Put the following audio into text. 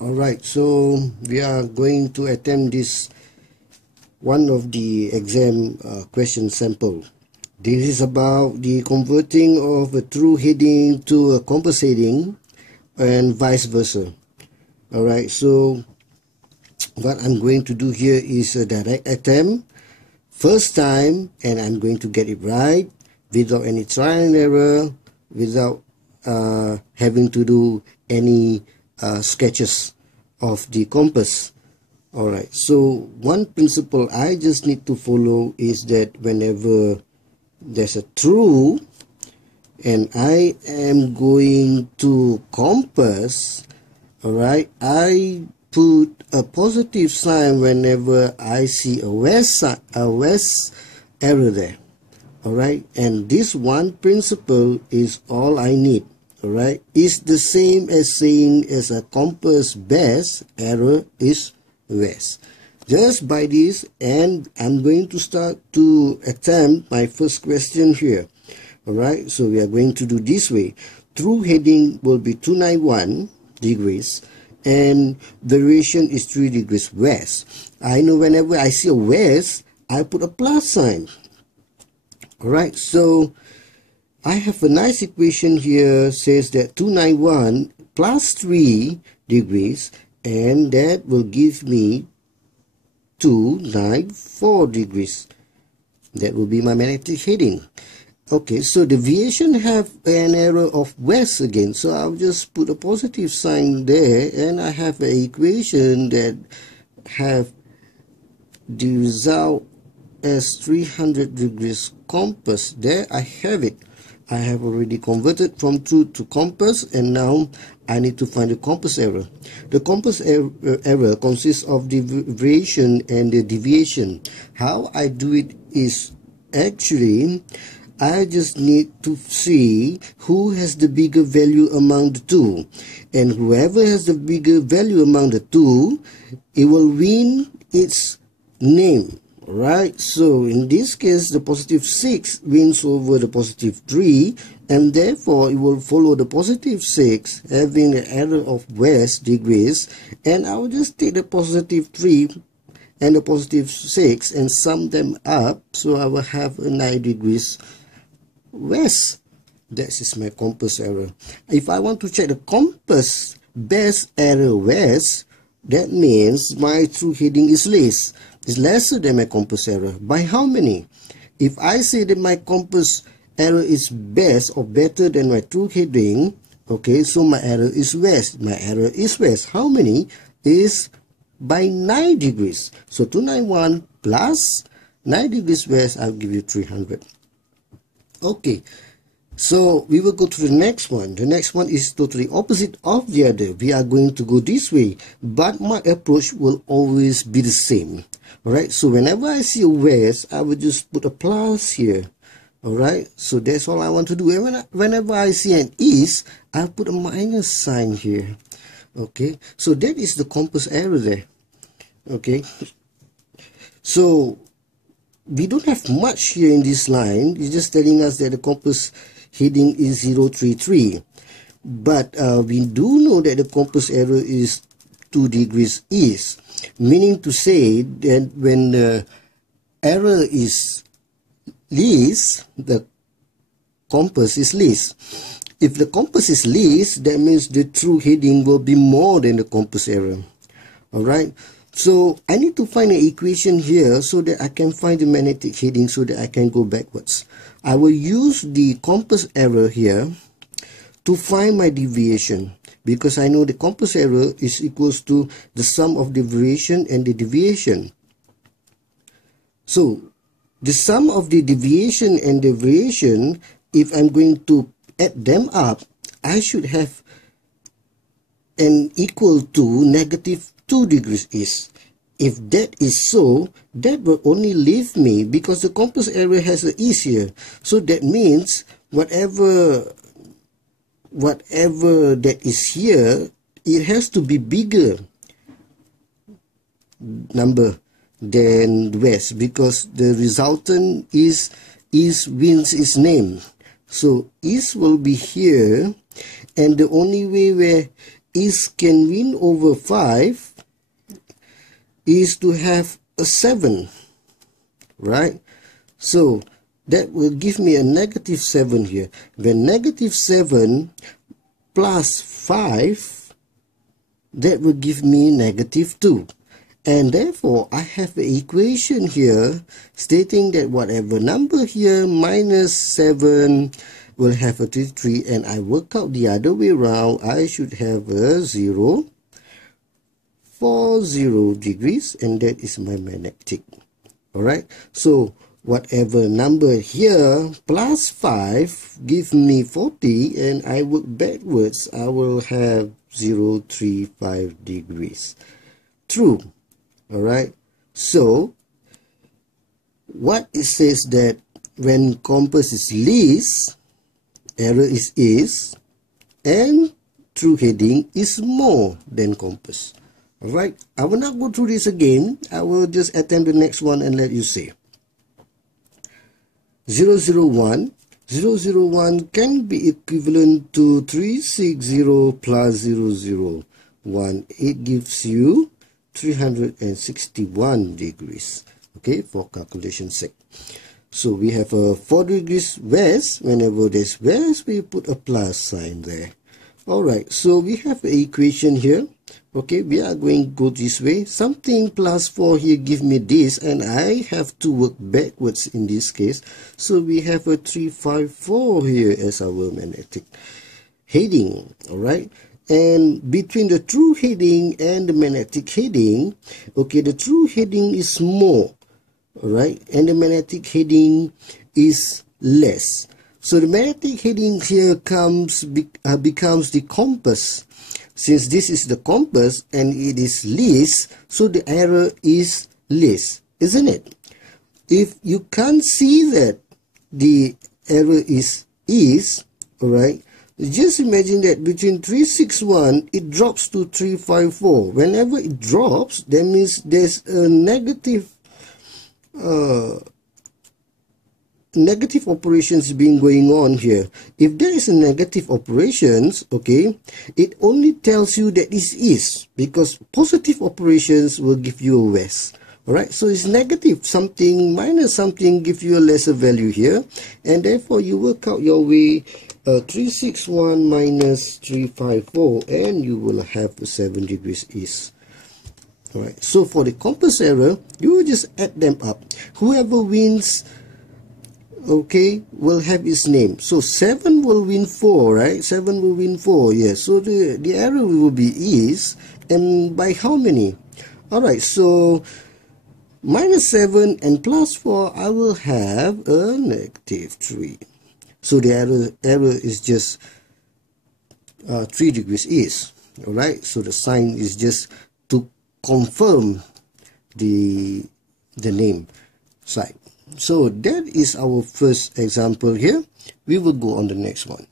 Alright, so we are going to attempt this one of the exam question sample. This is about the converting of a through heading to a compass heading and vice versa. Alright, so what I'm going to do here is a direct attempt, first time, and I'm going to get it right without any trial and error, without having to do any sketches of the compass. Alright, so one principle I just need to follow is that whenever there's a true and I am going to compass, alright, I put a positive sign whenever I see a west arrow there. Alright, and this one principle is all I need. Alright, it's the same as saying as a compass best, arrow is west. Just by this, and I'm going to start to attempt my first question here. Alright, so we are going to do this way. Through heading will be 291 degrees and variation is 3 degrees west. I know whenever I see a west, I put a plus sign. Alright, so I have a nice equation here, says that 291 plus 3 degrees, and that will give me 294 degrees. That will be my magnetic heading. Okay, so deviation have an error of west again, so I'll just put a positive sign there, and I have an equation that have the result as 300 degrees compass. There I have it. I have already converted from true to compass, and now I need to find the compass error. The compass error consists of the variation and the deviation. How I do it is actually I just need to see who has the bigger value among the two, and whoever has the bigger value among the two, it will win its name. Right, so in this case the positive 6 wins over the positive 3, and therefore it will follow the positive 6 having an error of west degrees, and I will just take the positive 3 and the positive 6 and sum them up, so I will have a 9 degrees west. That is my compass error. If I want to check the compass best error west, that means my true heading is less. Is lesser than my compass error. By how many? If I say that my compass error is best or better than my true heading, okay, so my error is west. My error is west. How many? Is by 9 degrees. So 291 plus 9 degrees west, I'll give you 300. Okay, so we will go to the next one. The next one is totally opposite of the other. We are going to go this way, but my approach will always be the same. Alright, so whenever I see a west, I will just put a plus here. Alright, so that's all I want to do. And whenever I see an east, I'll put a minus sign here. Okay, so that is the compass error there. Okay, so we don't have much here in this line. It's just telling us that the compass heading is 033. But we do know that the compass error is 2 degrees east. Meaning to say that when the error is least, the compass is least. If the compass is least, that means the true heading will be more than the compass error. Alright, so I need to find an equation here so that I can find the magnetic heading so that I can go backwards. I will use the compass error here to find my deviation, because I know the compass error is equals to the sum of the variation and the deviation. So the sum of the deviation and the variation, if I'm going to add them up, I should have an equal to negative 2 degrees east. If that is so, that will only leave me, because the compass error has an east here. So that means whatever that is here, it has to be bigger number than west, because the resultant is wins its name. So east will be here, and the only way where is can win over 5 is to have a 7, right? So that will give me a negative 7 here. When negative 7 plus 5, that will give me negative 2. And therefore, I have an equation here stating that whatever number here minus 7 will have a 3, and I work out the other way around. I should have a 0 for 0 degrees, and that is my magnetic. Alright, so whatever number here plus 5 give me 40, and I work backwards, I will have 035 degrees. True. Alright, so what it says that when compass is least, error is, and true heading is more than compass. Alright, I will not go through this again. I will just attempt the next one and let you see. 001. 001 can be equivalent to 360 plus 001. It gives you 361 degrees. Okay, for calculation sake. So we have a 4 degrees west. Whenever there's west, we put a plus sign there. Alright, so we have an equation here. Okay, we are going to go this way. Something plus 4 here give me this, and I have to work backwards in this case. So we have a 354 here as our magnetic heading. Alright, and between the true heading and the magnetic heading, okay, the true heading is more, alright, and the magnetic heading is less. So the magnetic heading here becomes the compass. Since this is the compass and it is least, so the error is least, isn't it? If you can't see that the error is alright, just imagine that between 361, it drops to 354. Whenever it drops, that means there's a negative operations being going on here. If there is a negative operations, okay, it only tells you that it is, because positive operations will give you a west. Alright, so it's negative something minus something give you a lesser value here, and therefore you work out your way 361 minus 354, and you will have 7 degrees east. Alright, so for the compass error, you will just add them up. Whoever wins, okay, will have its name. So 7 will win 4, right? 7 will win 4, yes. So the error will be east, and by how many? Alright, so minus 7 and plus 4, I will have a negative 3. So the error is just 3 degrees east. Alright, so the sign is just to confirm the name side. So that is our first example here. We will go on the next one.